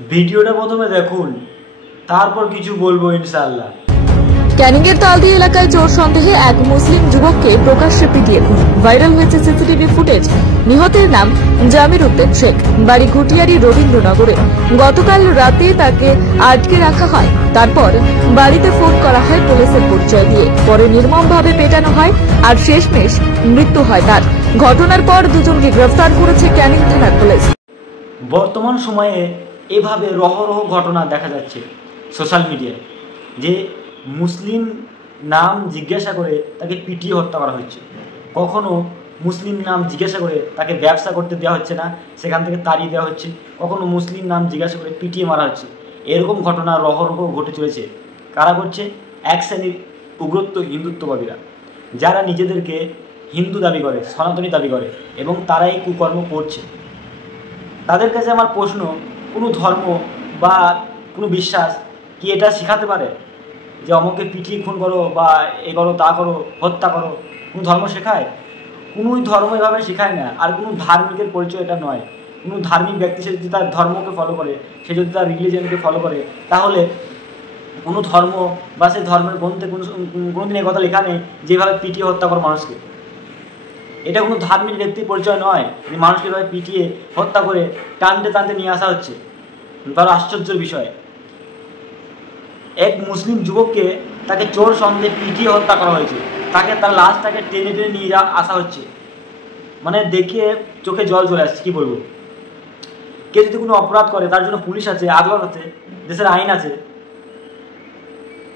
ভিডিওটা প্রথমে দেখুন, তারপর কিছু বলবো ইনশাআল্লাহ। ক্যানিংয়ের তালদি এলাকায় চোর সন্দেহে এক মুসলিম যুবককে প্রকাশ্যে পিটিয়ে খুন। ভাইরাল হয়েছে সিসিটিভি ফুটেজ। নিহতের নাম জামির উদ্দিন শেখ, বাড়ি ঘুটিয়ারি রবীন্দ্রনগরে। গতকাল রাতে তাকে আটকে রাখা হয়, তারপর বাড়িতে ফোন করা হয় পুলিশের পরিচয় দিয়ে। পরে নির্মমভাবে পেটানো হয় আর শেষমেশ মৃত্যু হয় তার। ঘটনার পর দুজনকে গ্রেফতার করেছে ক্যানিং থানার পুলিশ। বর্তমান সময়ে এভাবে রহরহ ঘটনা দেখা যাচ্ছে সোশ্যাল মিডিয়ায়, যে মুসলিম নাম জিজ্ঞাসা করে তাকে পিটিয়ে হত্যা করা হচ্ছে। কখনো মুসলিম নাম জিজ্ঞাসা করে তাকে ব্যবসা করতে দেওয়া হচ্ছে না, সেখান থেকে তাড়িয়ে দেওয়া হচ্ছে। কখনো মুসলিম নাম জিজ্ঞাসা করে পিটিয়ে মারা হচ্ছে। এরকম ঘটনা রহরহ ঘটে চলেছে। কারা করছে? এক শ্রেণীর উগ্রত্ব হিন্দুত্ববাদীরা, যারা নিজেদেরকে হিন্দু দাবি করে, সনাতনী দাবি করে, এবং তারা এই কুকর্ম করছে। তাদের কাছে আমার প্রশ্ন, কোনো ধর্ম বা কোনো বিশ্বাস কি এটা শেখাতে পারে যে অমুককে পিটিয়ে খুন করো বা এ করো তা করো, হত্যা করো? কোনো ধর্ম শেখায়? কোনোই ধর্ম এভাবে শেখায় না। আর কোনো ধার্মিকের পরিচয় এটা নয়। কোনো ধার্মিক ব্যক্তি সে যদি তার ধর্মকে ফলো করে, সে যদি তার রিলিজিয়নকে ফলো করে, তাহলে কোনো ধর্ম বা সেই ধর্মের গ্রন্থে কোনোদিন এই কথা লেখা নেই যেভাবে পিটিয়ে হত্যা করো মানুষকে। এটা কোনো ধার্মিক ব্যক্তির পরিচয় নয় যে মানুষকে এভাবে পিটিয়ে হত্যা করে টানতে টানতে নিয়ে আসা হচ্ছে। বড় আশ্চর্যের বিষয়, এক মুসলিম যুবককে তাকে চোর সন্দেহে পিটিয়ে হত্যা করা হয়েছে। তার লাশটাকে টেনে টেনে নিয়ে আসা হচ্ছে। মানে দেখে চোখে জল চলে আসছে। কী বলবো? কেউ যদি কোনো অপরাধ করে, তার জন্য পুলিশ আছে, আদালত আছে, দেশের আইন আছে,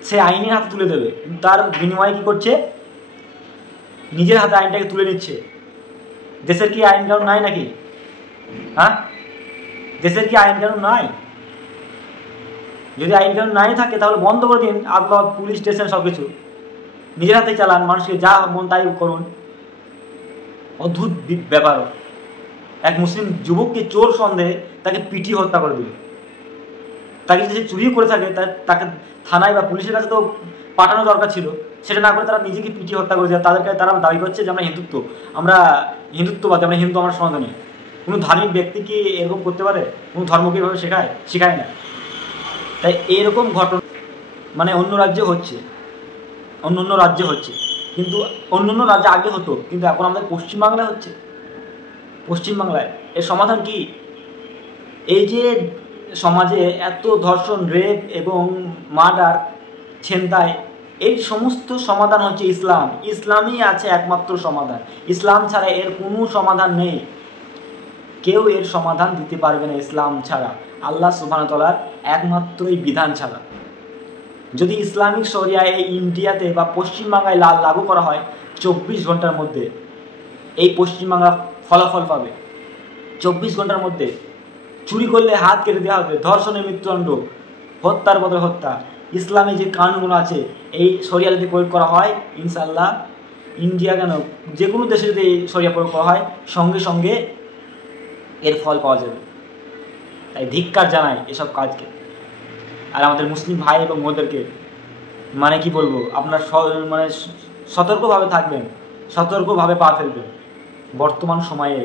সে আইনের হাতে তুলে দেবে। তার বিনিময়ে কী করছে? নিজের হাতে আইনটাকে তুলে নিচ্ছে। দেশের কি আইন কানুন নাই নাকি? হ্যাঁ, দেশের কি আইন কানুন নাই? যদি আইন কানুন নাই থাকে তাহলে বন্ধ করে দিন আদালত, পুলিশ স্টেশন, সব কিছু নিজের হাতেই চালান। মানুষকে যা মন তাই করুন। অদ্ভুত ব্যাপার। এক মুসলিম যুবককে চোর সন্দেহে তাকে পিটিয়ে হত্যা করে দিল। তাকে যদি সে চুরিও করে থাকে, তাকে থানায় বা পুলিশের কাছে তো পাঠানো দরকার ছিল। সেটা না করে তারা নিজেকে পিটিয়ে হত্যা করেছে। তাদেরকে তারা দাবি করছে যে আমরা হিন্দুত্ববাদী, আমরা হিন্দু, আমরা সনাতনী। কোনো ধার্মিক ব্যক্তি কি এরকম করতে পারে? কোনো ধর্মকে এভাবে শেখায় না। তাই এরকম ঘটনা মানে অন্য রাজ্যে হচ্ছে, অন্য রাজ্যে হচ্ছে, কিন্তু অন্য রাজ্যে আগে হতো, কিন্তু এখন আমাদের পশ্চিমবাংলায় হচ্ছে। পশ্চিমবাংলায় এর সমাধান কি? এই যে সমাজে এত ধর্ষণ, রেপ এবং মার্ডার, ছিনতাই, এই সমস্ত সমাধান হচ্ছে ইসলাম। ইসলামই আছে একমাত্র সমাধান। ইসলাম ছাড়া এর কোনো সমাধান নেই। কেউ এর সমাধান দিতে পারবে না ইসলাম ছাড়া, আল্লাহ সুবহানাহু ওয়া তাআলার একমাত্রই বিধান ছাড়া। যদি ইসলামিক শরিয়া এই ইন্ডিয়াতে বা পশ্চিমবাংলায় লাগু করা হয়, 24 ঘন্টার মধ্যে এই পশ্চিমবাংলা ফলাফল পাবে। 24 ঘন্টার মধ্যে চুরি করলে হাত কেটে দেওয়া হবে, ধর্ষণের মৃত্যুদণ্ড, হত্যার বদলে হত্যা। ইসলামে যে কানুনগুলো আছে এই শরিয়া যদি প্রয়োগ করা হয়, ইনশাআল্লাহ ইন্ডিয়া কেন যে কোনো দেশে যদি এই শরিয়া প্রয়োগ করা হয়, সঙ্গে সঙ্গে এর ফল পাওয়া যাবে। তাই ধিক্কার জানাই এসব কাজকে। আর আমাদের মুসলিম ভাই এবং বোনদেরকে মানে কি বলবো, আপনার সতর্কভাবে থাকবেন, সতর্কভাবে পা ফেলবেন। বর্তমান সময়ে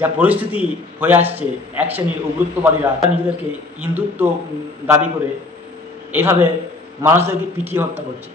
যা পরিস্থিতি হয়ে আসছে, এক শ্রেণীর উগ্রত্ববাদীরা নিজেদেরকে হিন্দুত্ব দাবি করে এইভাবে মানুষদেরকে পিটিয়ে হত্যা করছে।